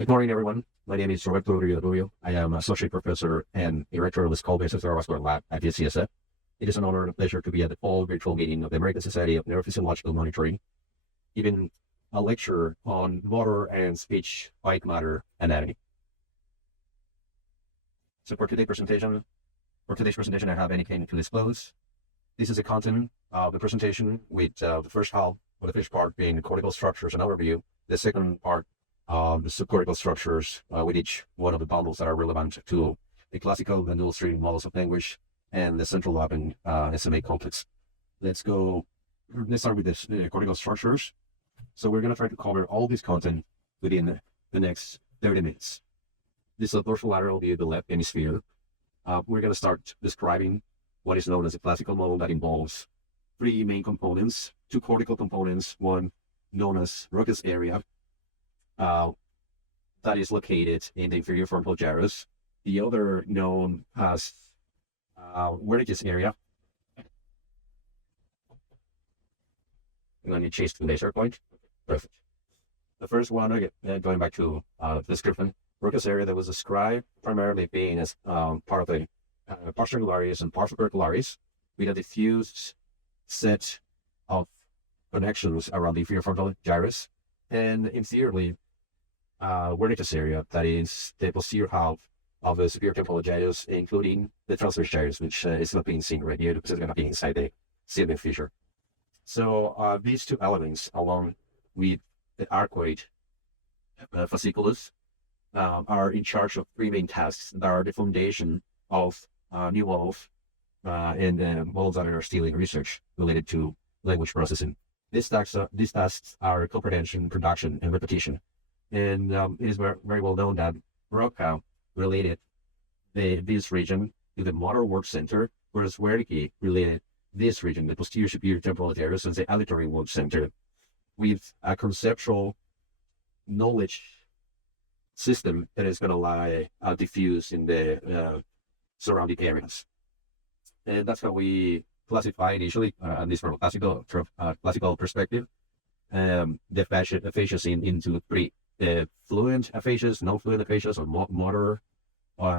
Good morning, everyone. My name is Roberto Rubio. I am Associate Professor and Director of the Skull-Based Cerebrovascular Lab at UCSF. It is an honor and a pleasure to be at the fall virtual meeting of the American Society of Neurophysiological Monitoring, giving a lecture on motor and speech white matter anatomy. So for today's presentation, I have anything to disclose. This is the content of the presentation with the first half, or the first part being cortical structures and overview. The second part, the subcortical structures with each one of the bundles that are relevant to the classical and dual stream models of language and the central lab and SMA complex. Let's start with this cortical structures. So we're going to try to cover all this content within the next 30 minutes. This is a dorsolateral view of the left hemisphere. We're going to start describing what is known as a classical model that involves three main components, two cortical components, one known as Broca's area, that is located in the inferior frontal gyrus, the other known as Wernicke's area. I'm going to change to the laser point. Perfect. The first one, again, going back to the description, Broca's area that was described primarily being as part of the pars triangularis and pars opercularis with a diffused set of connections around the inferior frontal gyrus, and inferiorly Wernicke's area, that is the posterior half of the superior temporal gyrus, including the transverse gyrus, which is not being seen right here because it's going to be inside the sylvian fissure. So these two elements, along with the arcuate fasciculus, are in charge of three main tasks that are the foundation of new models and models that are still in research related to language processing. These tasks are comprehension, production, and repetition. And it is very well known that Broca related this region to the motor work center, whereas Wernicke related this region, the posterior superior temporal gyrus, as the auditory work center, with a conceptual knowledge system that is going to lie diffused in the surrounding areas. And that's how we classify initially, at least from a classical perspective, the aphasia into three: the fluent aphasias, non-fluent aphasias, or motor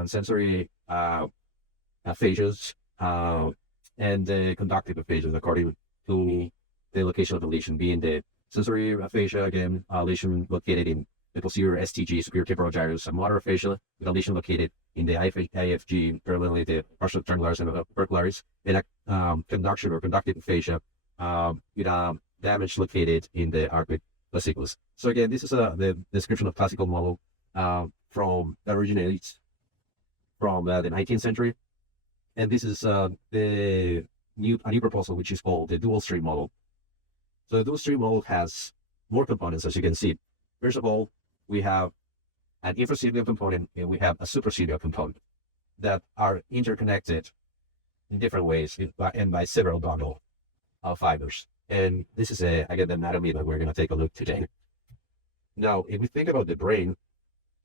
sensory aphasias, and the conductive aphasias according to the location of the lesion, being the sensory aphasia, again, lesion located in the posterior STG, superior temporal gyrus, a motor aphasia with a lesion located in the IFG, parallelly the partial triangularis and opercularis, and a conduction or conductive aphasia with a damage located in the arcuate fasciculus. So again, this is the description of classical model that originates from the 19th century, and this is a new proposal which is called the dual stream model. So the dual stream model has more components, as you can see. First of all, we have an infraciliar component and we have a supraciliar component that are interconnected in different ways and by several bundle of fibers. And this is again the anatomy that we're going to take a look today. Now, if we think about the brain,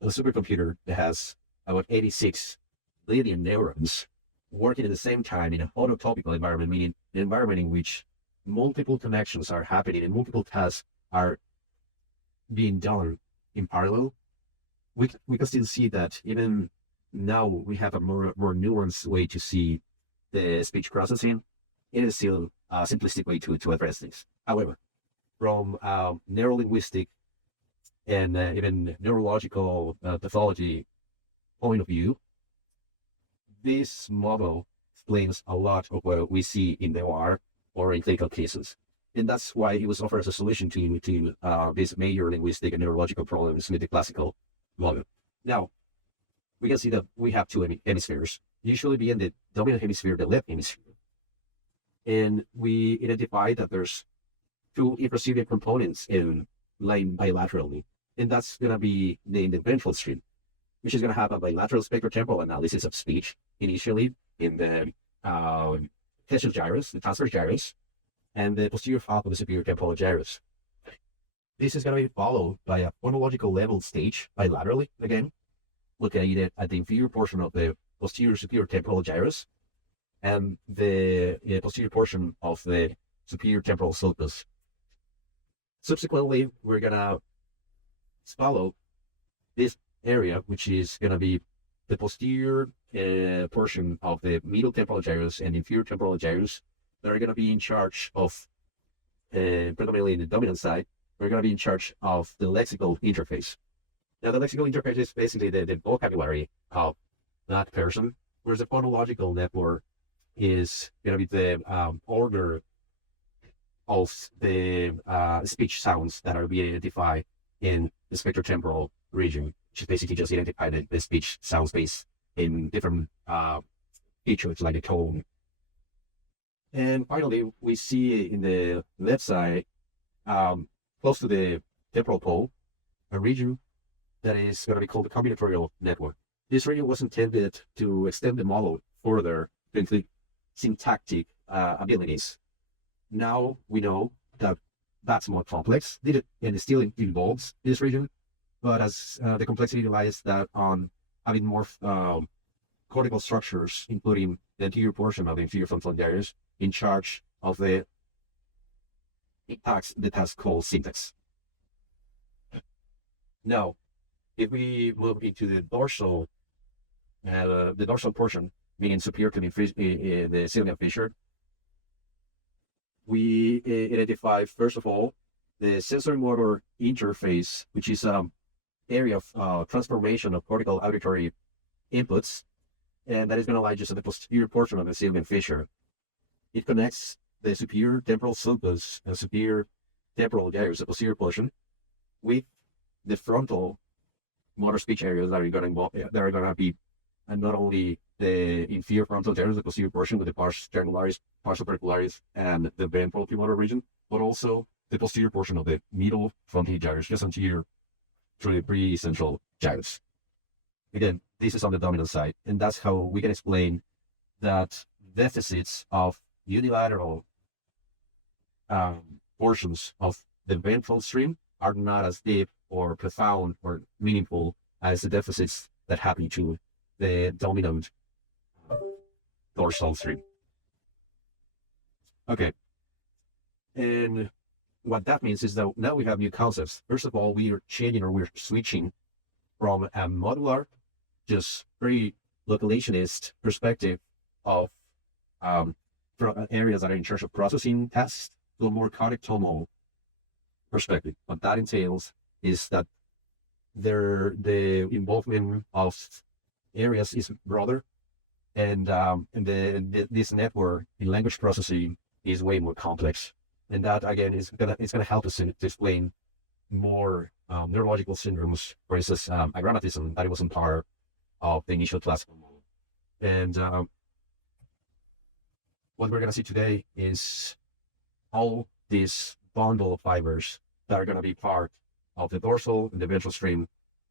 a supercomputer that has about 86 billion neurons working at the same time in an autotopical environment, meaning an environment in which multiple connections are happening and multiple tasks are being done in parallel, we can still see that even now we have a more nuanced way to see the speech processing. It is still a simplistic way to address this. However, from neurolinguistic and even neurological pathology point of view, this model explains a lot of what we see in the OR or in clinical cases. And that's why it was offered as a solution to these major linguistic and neurological problems with the classical model. Now, we can see that we have two hemispheres, usually being the dominant hemisphere, the left hemisphere. And we identify that there's two infraciliar components lying bilaterally. And that's going to be named the ventral stream, which is going to have a bilateral spectrotemporal analysis of speech initially in the facial gyrus, the transverse gyrus, and the posterior half of the superior temporal gyrus. This is going to be followed by a phonological level stage bilaterally, again, located at the inferior portion of the posterior superior temporal gyrus and the posterior portion of the superior temporal sulcus. Subsequently, we're going to follow this area, which is going to be the posterior portion of the middle temporal gyrus and inferior temporal gyrus, that are going to be in charge of, predominantly in the dominant side, we're going to be in charge of the lexical interface. Now, the lexical interface is basically the vocabulary of that person, whereas the phonological network is going to be the order of the speech sounds that are being identified in the spectrotemporal region, which is basically just identify the speech sound space in different features like the tone. And finally, we see in the left side, close to the temporal pole, a region that is going to be called the combinatorial network. This region was intended to extend the model further to include syntactic abilities. Now we know that that's more complex, and it still involves this region, but as the complexity lies that on having more cortical structures, including the anterior portion of the inferior frontal gyrus, in charge of the task called syntax. Now, if we move into the dorsal portion, meaning superior to the cilium fissure, we identify, first of all, the sensory motor interface, which is an area of transformation of cortical auditory inputs, and that is going to lie just at the posterior portion of the cilium fissure. It connects the superior temporal sulcus and superior temporal gyrus, the posterior portion, with the frontal motor speech areas that are going to be, and not only the inferior frontal gyrus, the posterior portion with the pars triangularis, pars superocularis, and the ventral premotor region, but also the posterior portion of the middle frontal gyrus, just anterior to the precentral gyrus. Again, this is on the dominant side, and that's how we can explain that deficits of unilateral portions of the ventral stream are not as deep or profound or meaningful as the deficits that happen to the dominant dorsal stream. Okay. And what that means is that now we have new concepts. First of all, we are changing, or we're switching from a modular, just very localationist perspective of areas that are in charge of processing tasks to a more connectomal perspective. What that entails is that the involvement of areas is broader, and this network in language processing is way more complex. And that again is gonna help us to explain more neurological syndromes, for instance, agrammatism, that it wasn't part of the initial classical model. And what we're gonna see today is all these bundle of fibers that are gonna be part of the dorsal and the ventral stream,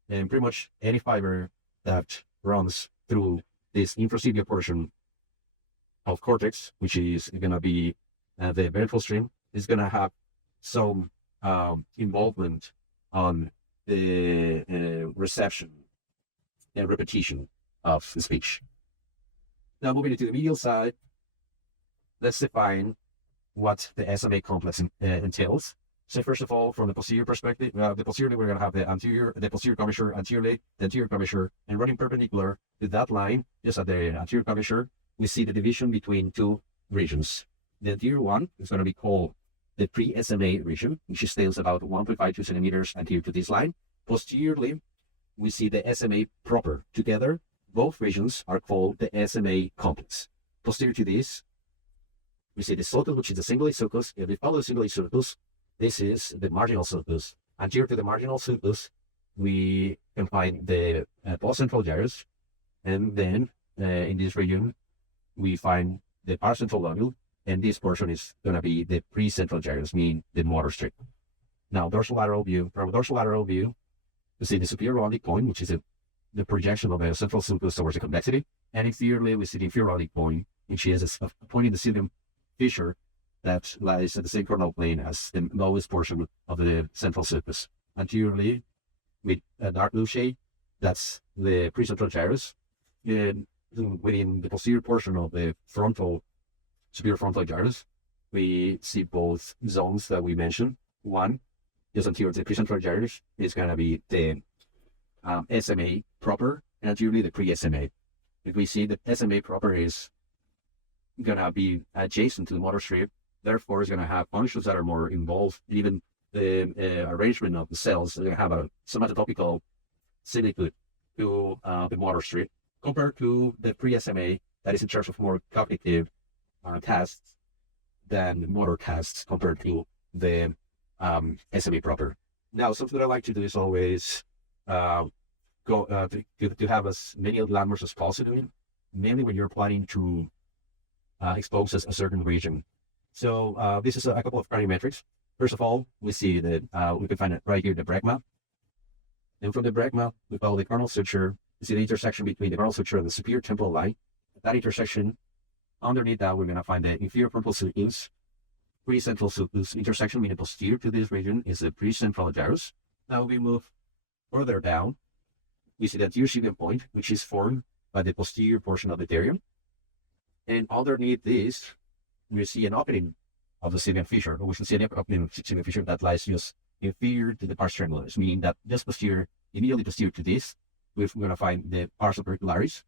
and pretty much any fiber that runs through this infracivia portion of cortex, which is going to be the ventral stream, is going to have some involvement on the reception and repetition of the speech. Now, moving into the medial side, let's define what the SMA complex entails. So first of all, from the posterior perspective, the posterior, we're going to have the posterior commissure, anteriorly, the anterior commissure, and running perpendicular to that line, just at the anterior commissure, we see the division between two regions. The anterior one is going to be called the pre-SMA region, which extends about 1.52 centimeters anterior to this line. Posteriorly, we see the SMA proper. Together, both regions are called the SMA complex. Posterior to this, we see the sulcus, which is the cingulate sulcus. If we follow the cingulate sulcus, this is the marginal sulcus. Anterior to the marginal sulcus, we can find the postcentral gyrus, and then in this region, we find the paracentral lobule, and this portion is going to be the precentral gyrus, meaning the motor stream. Now, dorsolateral view. From a dorsolateral view, we see the superior rhombic point, which is the projection of the central sulcus towards the convexity, and inferiorly, we see the inferior rhombic point, which is a point in the cilium fissure that lies at the same coronal plane as the lowest portion of the central sulcus. Anteriorly, with a dark blue shade, that's the precentral gyrus. And within the posterior portion of the superior frontal gyrus, we see both zones that we mentioned. One, just anterior to the precentral gyrus, is going to be the SMA proper and anteriorly the pre-SMA. If we see that SMA proper is gonna be adjacent to the motor strip, therefore it's gonna have functions that are more involved. Even the arrangement of the cells is gonna have a somatotopical similitude to the motor strip compared to the pre-SMA that is in charge of more cognitive tasks than motor tasks compared to the SMA proper. Now, something that I like to do is always go to have as many landmarks as possible, mainly when you're planning to expose a certain region. So this is a couple of craniometrics. First of all, we see that we can find it right here, the brecma. And from the brecma, we follow the coronal suture. You see the intersection between the coronal suture and the superior temporal line. At that intersection, underneath that, we're going to find the inferior frontal sulcus, precentral sulcus. Intersection meaning posterior to this region is the precentral gyrus. Now we move further down. We see the anterior Sevian point, which is formed by the posterior portion of the pterium. And underneath this, we see an opening of the Sevian fissure, or we should see an opening of the Sevian fissure that lies just inferior to the pars triangularis, meaning that just posterior, immediately posterior to this, we're going to find the pars auricularis.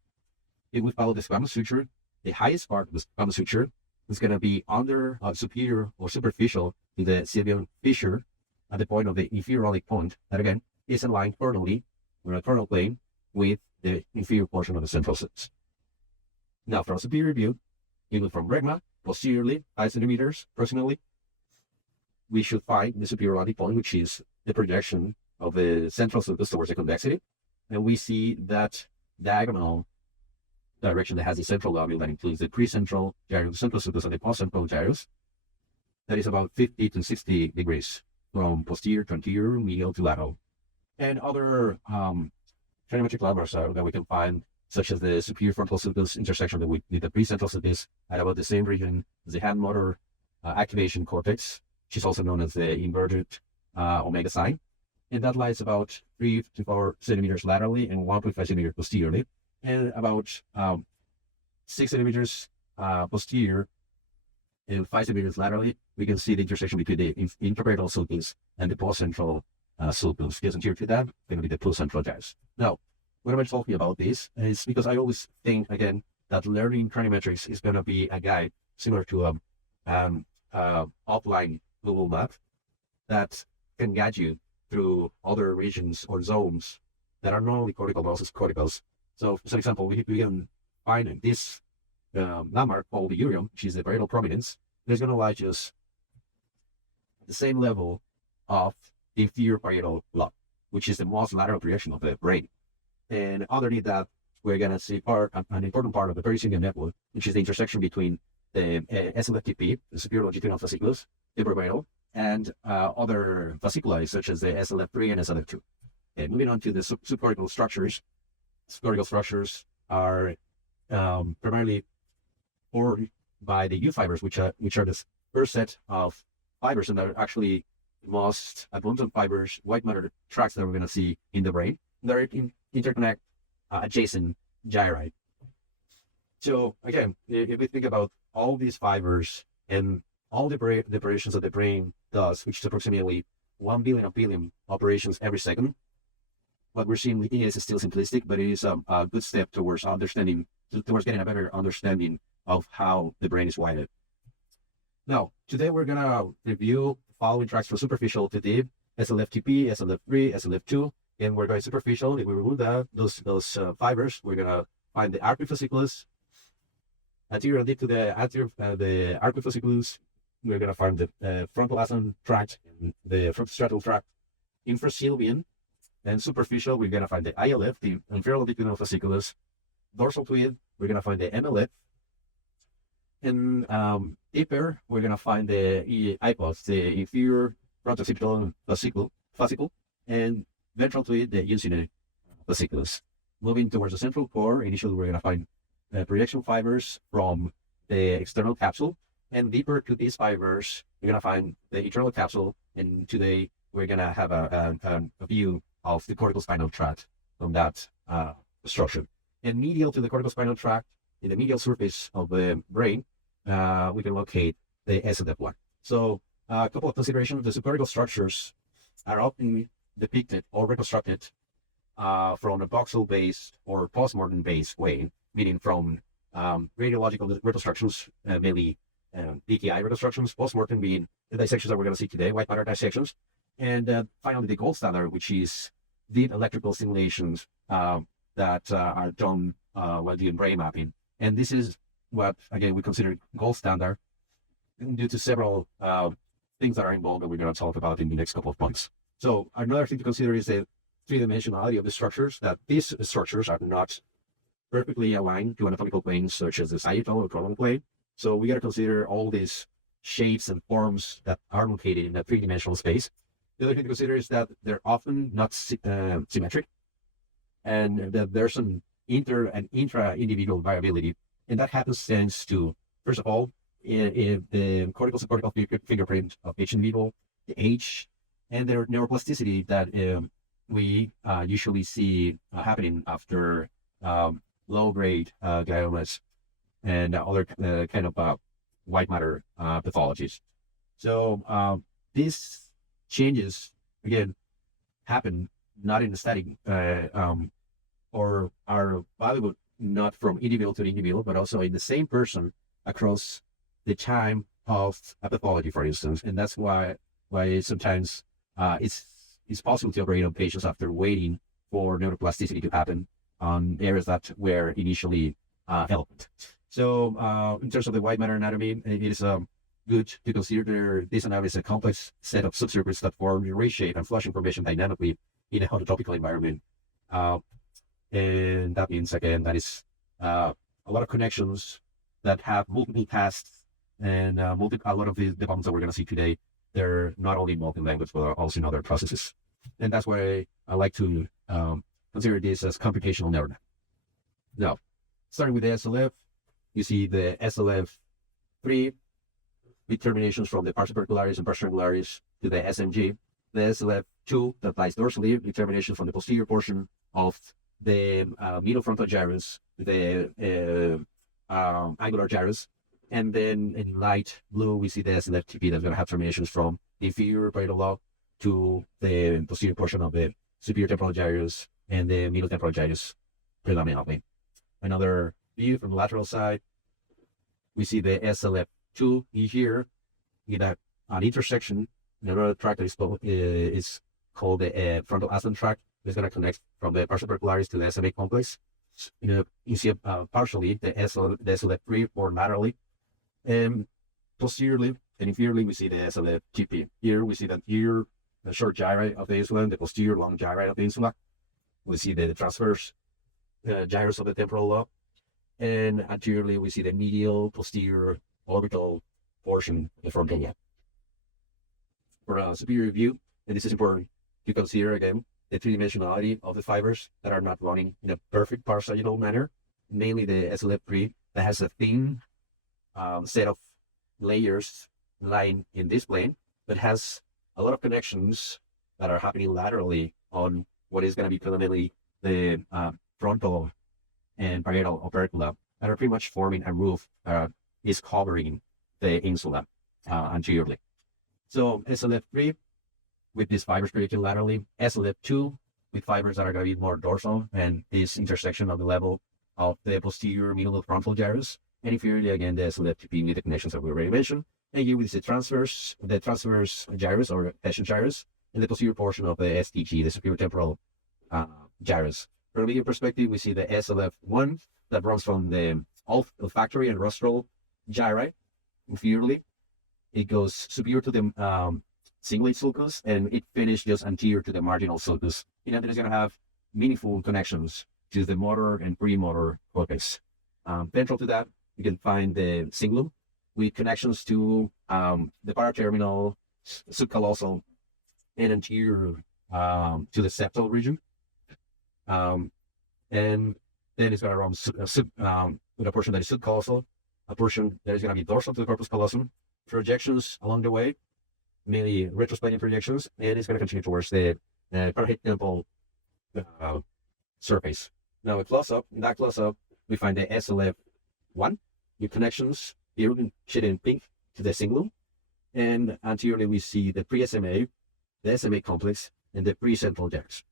If we follow the squamous suture, the highest part of the squamous suture is going to be under superior or superficial to the Sevian fissure at the point of the inferior oblique point. That again is aligned coronally, or a coronal plane, with the inferior portion of the central sulcus. Now, from a superior view, even from brecma, posteriorly, 5 centimeters proximally, we should find the superior oblique point, which is the projection of the central sulcus towards the convexity. And we see that diagonal direction that has the central lobule that includes the precentral gyrus, central sulcus, and the postcentral gyrus. That is about 50 to 60 degrees from posterior to anterior, medial to lateral. And other craniometric landmarks that we can find, such as the superior frontal sulcus intersection with the precentral sulcus at about the same region as the hand motor activation cortex, which is also known as the inverted omega sign. And that lies about 3 to 4 centimeters laterally and 1.5 centimeters posteriorly, and about 6 centimeters posterior and 5 centimeters laterally. We can see the intersection between the intraparietal sulcus and the postcentral sulcus. Just anterior to that, going to be the postcentral gyrus. Now, what am I talking about this? Is because I always think, again, that learning craniometrics is going to be a guide similar to offline Google map that can guide you through other regions or zones that are not only cortical but also corticals. So, for example, we can find this landmark called the urium, which is the parietal prominence. There's going to lie just the same level of the inferior parietal lobe, which is the most lateral projection of the brain. And underneath that, we're going to see an important part of the pericinium network, which is the intersection between the SLFTP, the superior longitudinal fasciculus, the parietal, and other fasciculi such as the SLF3 and SLF2. And moving on to the subcortical structures. Subcortical structures are primarily formed by the U fibers, which are the first set of fibers, and they're actually the most abundant fibers, white matter tracts that we're going to see in the brain. They're interconnect adjacent gyri. So again, if we think about all these fibers and all the operations that the brain does, which is approximately 1 billion operations every second, what we're seeing is still simplistic, but it is a good step towards understanding, towards getting a better understanding of how the brain is wired. Now, today we're going to review the following tracks from superficial to deep: SLFTP, SLF3, SLF2, and we're going superficial. If we remove those fibers, we're going to find the arcuate fasciculus. Anterior and deep to the arcuate fasciculus, we're going to find the frontal axon tract and the frontostriatal tract. Infrasylvian and superficial, we're going to find the ILF, the inferior longitudinal fasciculus. Dorsal tweed, we're going to find the MLF. And deeper, we're going to find the IPOS, the inferior frontooccipital fascicle, and ventral tweed, the uncinate fasciculus. Moving towards the central core, initially we're going to find projection fibers from the external capsule, and deeper to these fibers, we're going to find the internal capsule, and today we're going to have a view of the cortical spinal tract from that structure. And medial to the cortical spinal tract, in the medial surface of the brain, we can locate the SLF1. So a couple of considerations: the subcortical structures are often depicted or reconstructed from a voxel-based or postmortem-based way, meaning from radiological reconstructions, mainly DKI reconstructions, postmortem being the dissections that we're going to see today, white matter dissections, and finally the gold standard, which is deep electrical simulations that are done while doing brain mapping. And this is what, again, we consider gold standard due to several things that are involved that we're going to talk about in the next couple of points. So another thing to consider is the three-dimensionality of the structures, that these structures are not perfectly aligned to anatomical planes such as the sagittal or coronal plane. So we got to consider all these shapes and forms that are located in a three-dimensional space. The other thing to consider is that they're often not symmetric, and that there's some inter and intra-individual variability. And that happens thanks to, first of all, in the cortical subcortical fingerprint of each individual, the age, and their neuroplasticity that we usually see happening after low-grade gliomas and other kind of white matter pathologies. So these changes, again, happen not in the static or are valuable not from individual to individual, but also in the same person across the time of a pathology, for instance. And that's why sometimes it's possible to operate on patients after waiting for neuroplasticity to happen on areas that were initially helped. So in terms of the white matter anatomy, it is good to consider this analysis a complex set of subcircuits that form, reshape, and flush information dynamically in a hototopical environment. And that means, again, that is a lot of connections that have multiple tasks, and a lot of the developments that we're going to see today, they're not only multi-language, but also in other processes. And that's why I like to consider this as computational neural net. Now, starting with the SLF, you see the SLF3 with terminations from the pars supercularis and pars triangularis to the SMG. The SLF2 that lies dorsally with terminations from the posterior portion of the middle frontal gyrus, the angular gyrus, and then in light blue we see the SLF2P that's going to have terminations from the inferior parietal lobe to the posterior portion of the superior temporal gyrus and the middle temporal gyrus predominantly. Another view from the lateral side, we see the SLF2 here in an intersection. Another tract that is called the frontal ascending tract. It's going to connect from the pars supercularis to the SMA complex. You see partially the SLF3 or laterally, and posteriorly and inferiorly we see the SLF2P. Here we see that here the short gyri of the insula and the posterior long gyri of the insula. We see the transverse gyrus of the temporal lobe, and anteriorly we see the medial posterior orbital portion of the frontal. For a superior view, and this is important to consider again, the three-dimensionality of the fibers that are not running in a perfect parsagittal manner, mainly the SLF3 that has a thin set of layers lying in this plane, but has a lot of connections that are happening laterally on what is going to be predominantly the frontal and parietal opercula that are pretty much forming a roof that is covering the insula anteriorly. So SLF3 with these fibers projected laterally, SLF2 with fibers that are going to be more dorsal and this intersection of the level of the posterior middle frontal gyrus, and inferiorly again the SLF2P with the connections that we already mentioned. And here we see the transverse gyrus or Hessian gyrus, and the posterior portion of the STG, the superior temporal gyrus. From a medial perspective, we see the SLF1 that runs from the olfactory and rostral gyri inferiorly. It goes superior to the cingulate sulcus, and it finishes just anterior to the marginal sulcus. You know, that is going to have meaningful connections to the motor and premotor cortex. Ventral to that, you can find the cingulum with connections to the paraterminal, subcallosal, and anterior to the septal region. And then it's going to run with a portion that is subcallosal, a portion that is going to be dorsal to the corpus callosum, projections along the way, mainly retrosplenic projections, and it's going to continue towards the parahit temple surface. Now, in that close-up, we find the SLF1 with connections here shaded in pink to the cingulum, and anteriorly we see the pre-SMA, the SMA complex, and the pre-central gyrus.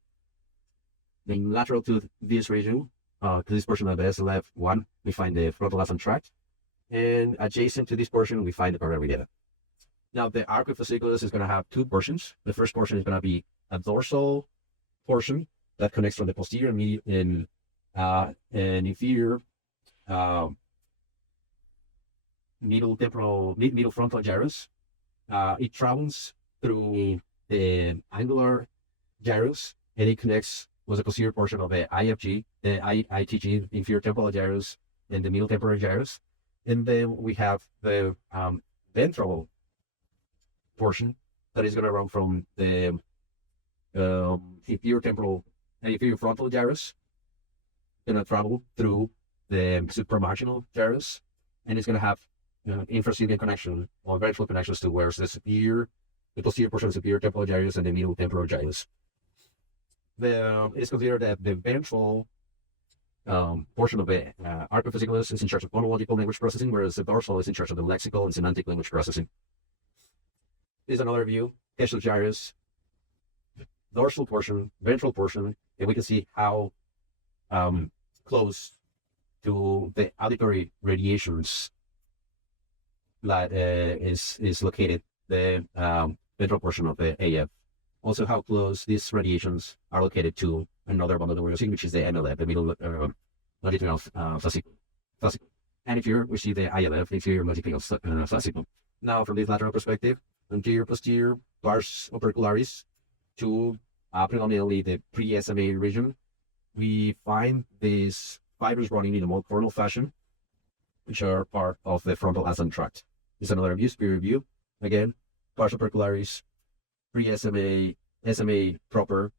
Then lateral to this region, to this portion of the SLF1, we find the frontal axon tract. And adjacent to this portion, we find the coronary data. Now, the arc of fasciculus is going to have two portions. The first portion is going to be a dorsal portion that connects from the posterior and inferior middle frontal gyrus. It travels through the angular gyrus, and it connects with the posterior portion of the IFG, the ITG, inferior temporal gyrus, and the middle temporal gyrus. And then we have the ventral portion that is going to run from the inferior frontal gyrus, going to travel through the supramarginal gyrus, and it's going to have infraciliar connection or ventral connections towards the posterior portion of the superior temporal gyrus and the middle temporal gyrus. It is considered that the ventral portion of the arc of fasciculus is in charge of phonological language processing, whereas the dorsal is in charge of the lexical and semantic language processing. This is another view, facial gyrus, dorsal portion, ventral portion, and we can see how close to the auditory radiations that is located the ventral portion of the AF. Also, how close these radiations are located to another bundle that we're using, which is the MLF, the middle longitudinal fascicle. And here we see the ILF, inferior longitudinal fascicle. Now, from this lateral perspective, anterior, posterior, pars opercularis to predominantly the pre-SMA region, we find these fibers running in a more coronal fashion, which are part of the frontal axon tract. This is another view, superior view. Again, pars opercularis, pre-SMA, SMA proper,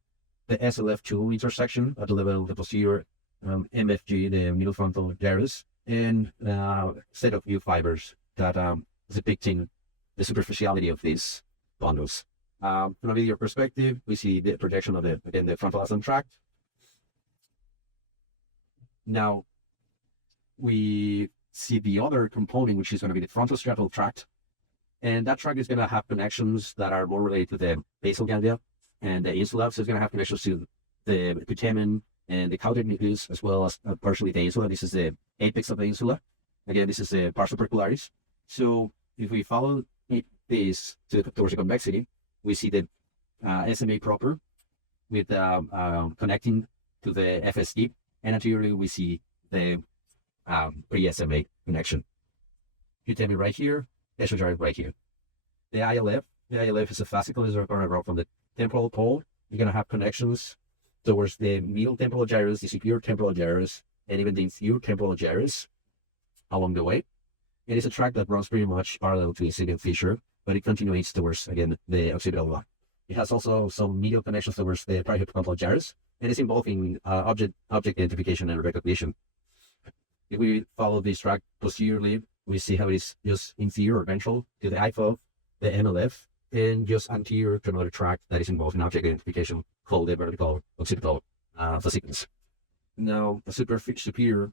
the SLF2 intersection at the level of the posterior MFG, the middle frontal gyrus, and set of view fibers that depicting the superficiality of these bundles. From a video perspective, we see the projection of the frontal axon tract. Now, we see the other component, which is going to be the frontal striatal tract. And that tract is going to have connections that are more related to the basal ganglia and the insula. So it's going to have connections to the putamen and the caudate nucleus, as well as partially the insula. This is the apex of the insula. Again, this is the pars opercularis. So if we follow this towards the convexity, we see the SMA proper with connecting to the FSD, and anteriorly we see the pre-SMA connection. Putamen right here, facial gyrus right here. The ILF is a fascicle is going to run from the temporal pole. You're going to have connections towards the middle temporal gyrus, the superior temporal gyrus, and even the inferior temporal gyrus along the way. It is a tract that runs pretty much parallel to the incipient fissure, but it continuates towards, again, the occipital lock. It has also some medial connections towards the parahippocampal gyrus, and is involved in object identification and recognition. If we follow this tract posteriorly, we see how it is just inferior or ventral to the IFO, the MLF, and just anterior to another tract that is involved in object identification called the vertical occipital fasciculus. Now, superior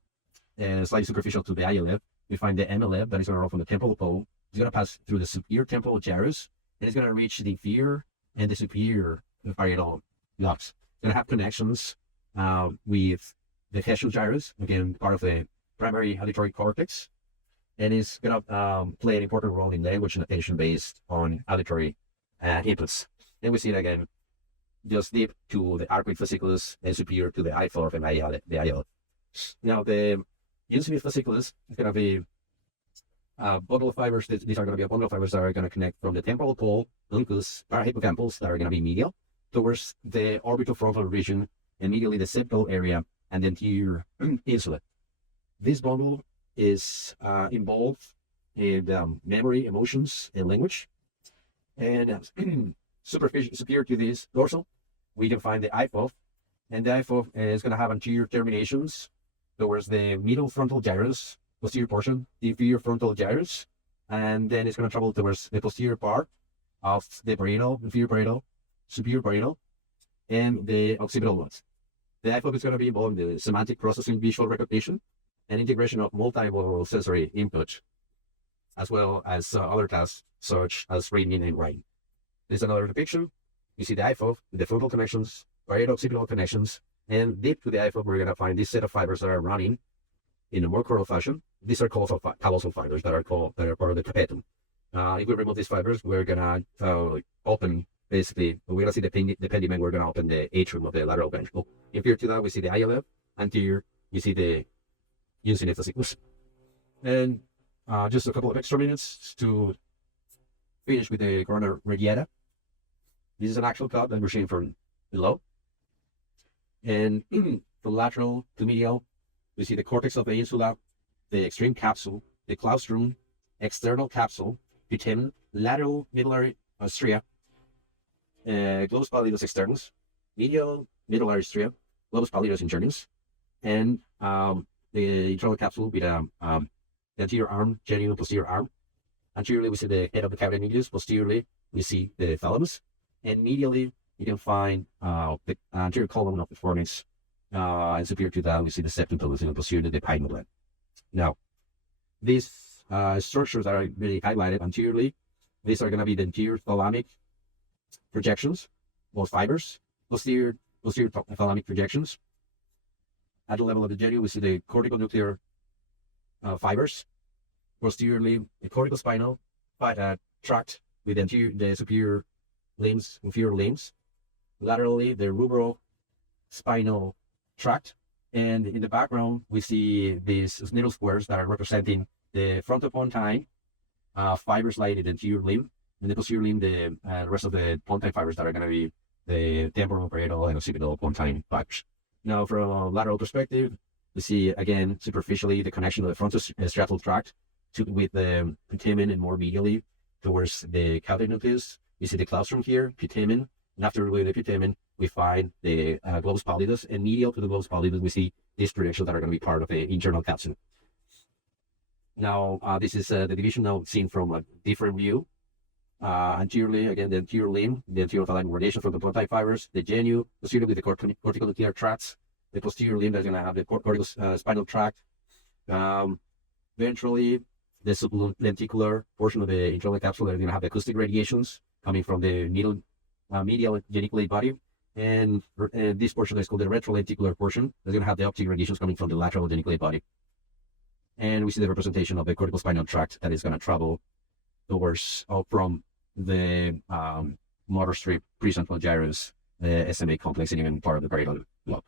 and slightly superficial to the ILF, we find the MLF that is going to run from the temporal pole. It's going to pass through the superior temporal gyrus, and it's going to reach the inferior and the superior parietal lobes. It's going to have connections with the facial gyrus, again, part of the primary auditory cortex, and it's going to play an important role in language and attention based on auditory inputs. And we see it again, just deep to the arcuate fasciculus and superior to the I4 and the IL. Now, the incipient fasciculus is going to be a bundle of fibers. These are going to be a bundle of fibers that are going to connect from the temporal pole, uncus, parahippocampals that are going to be medial, towards the orbitofrontal region, and medially the septal area and the anterior insula. This bundle is involved in memory, emotions, and language. And superior to this dorsal, we can find the IFOF, and the IFOF is going to have anterior terminations towards the middle frontal gyrus, posterior portion, the inferior frontal gyrus, and then it's going to travel towards the posterior part of the parietal, inferior parietal, superior parietal, and the occipital ones. The IFOF is going to be involved in the semantic processing, visual recognition, and integration of multimodal sensory input, as well as other tasks such as reading and writing. This is another depiction. You see the IFOF with the frontal connections, parieto-occipital connections, And deep to the eye field, we're going to find this set of fibers that are running in a more coral fashion. These are callosal fibers that are part of the tapetum. If we remove these fibers, we're gonna open, basically, we're gonna see the pediment, we're gonna open the atrium of the lateral ventricle. Inferior to that, we see the ILF. Anterior, you see the uncinate fasciculus. And just a couple of extra minutes to finish with the corona radiata. This is an actual cut that we're seeing from below. And from lateral to medial, we see the cortex of the insula, the extreme capsule, the claustrum, external capsule, putamen, lateral medullary stria, globus pallidus externus, medial medullary stria, globus pallidus internus, and the internal capsule with the anterior arm, genuine posterior arm. Anteriorly, we see the head of the cavity nucleus. Posteriorly, we see the thalamus. And medially, you can find the anterior column of the fornix. And superior to that, we see the septum pelvis, and posteriorly the pineal gland. Now, these structures are really highlighted anteriorly. These are going to be the anterior thalamic projections, or fibers, posterior thalamic projections. At the level of the genu, we see the corticonuclear fibers. Posteriorly, the corticospinal tract with the superior limbs, inferior limbs. Laterally, the rubrospinal tract. And in the background, we see these little squares that are representing the frontopontine fibers like the anterior limb, and the posterior limb, the rest of the pontine fibers that are going to be the temporal, parietal, and occipital pontine fibers. Now, from a lateral perspective, we see again superficially the connection of the frontostriatal tract with the putamen, and more medially towards the cavity nucleus. You see the claustrum here, putamen, and after removing the putamen, we find the globus pallidus, and medial to the globus pallidus, we see these projections that are going to be part of the internal capsule. Now, this is the division now seen from a different view. Anteriorly, again, the anterior limb, the anterior thalamic radiation from the pontine fibers, the genu, posteriorly the corticonuclear tracts, the posterior limb that's going to have the corticospinal tract. Ventrally, the sublenticular portion of the internal capsule is going to have the acoustic radiations coming from the medial geniculate body. And this portion is called the retrolenticular portion. That's going to have the optic radiations coming from the lateral geniculate body. And we see the representation of the corticospinal tract that is going to travel towards from the motor strip, precentral gyrus, the SMA complex, and even part of the parietal lobe.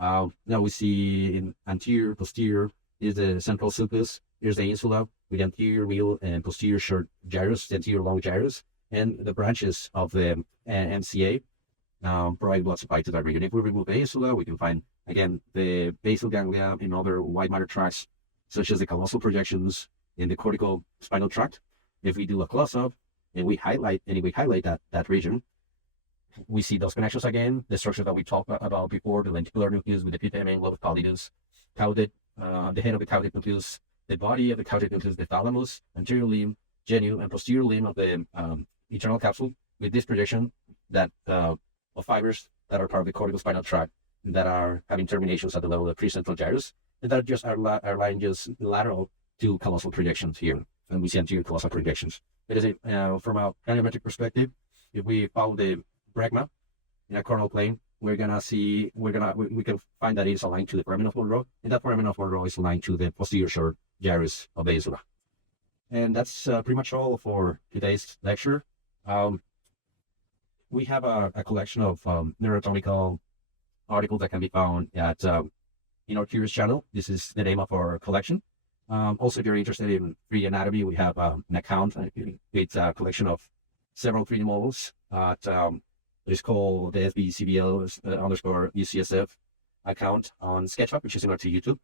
Now we see in anterior, posterior is the central sulcus. Here's the insula with the anterior, middle, and posterior short gyrus, the anterior long gyrus, and the branches of the MCA provide blood supply to that region. If we remove the insula, we can find again the basal ganglia and other white matter tracts, such as the callosal projections in the cortical spinal tract. If we do a close-up and we highlight that region, we see those connections again, the structure that we talked about before, the lenticular nucleus with the putamen, globus pallidus, the head of the caudate nucleus, the body of the caudate nucleus, the thalamus, anterior limb, genu, and posterior limb of the internal capsule, with this projection that of fibers that are part of the corticospinal tract that are having terminations at the level of the precentral gyrus, and that just are lying just lateral to callosal projections here, and we see anterior callosal projections. It is from a kinematic perspective, if we follow the bregma in a coronal plane, we can find that it's aligned to the foramen of Monroe, and that foramen of Monroe is aligned to the posterior short gyrus of the insula. And that's pretty much all for today's lecture. We have a collection of neuroanatomical articles that can be found at in our Curious channel. This is the name of our collection. Also, if you're interested in 3D anatomy, we have an account with a collection of several 3D models it's called the SBCBL _UCSF account on SketchUp, which is similar to YouTube.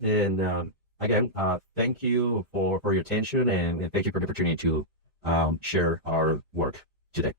And again, thank you for your attention, and thank you for the opportunity to share our work today.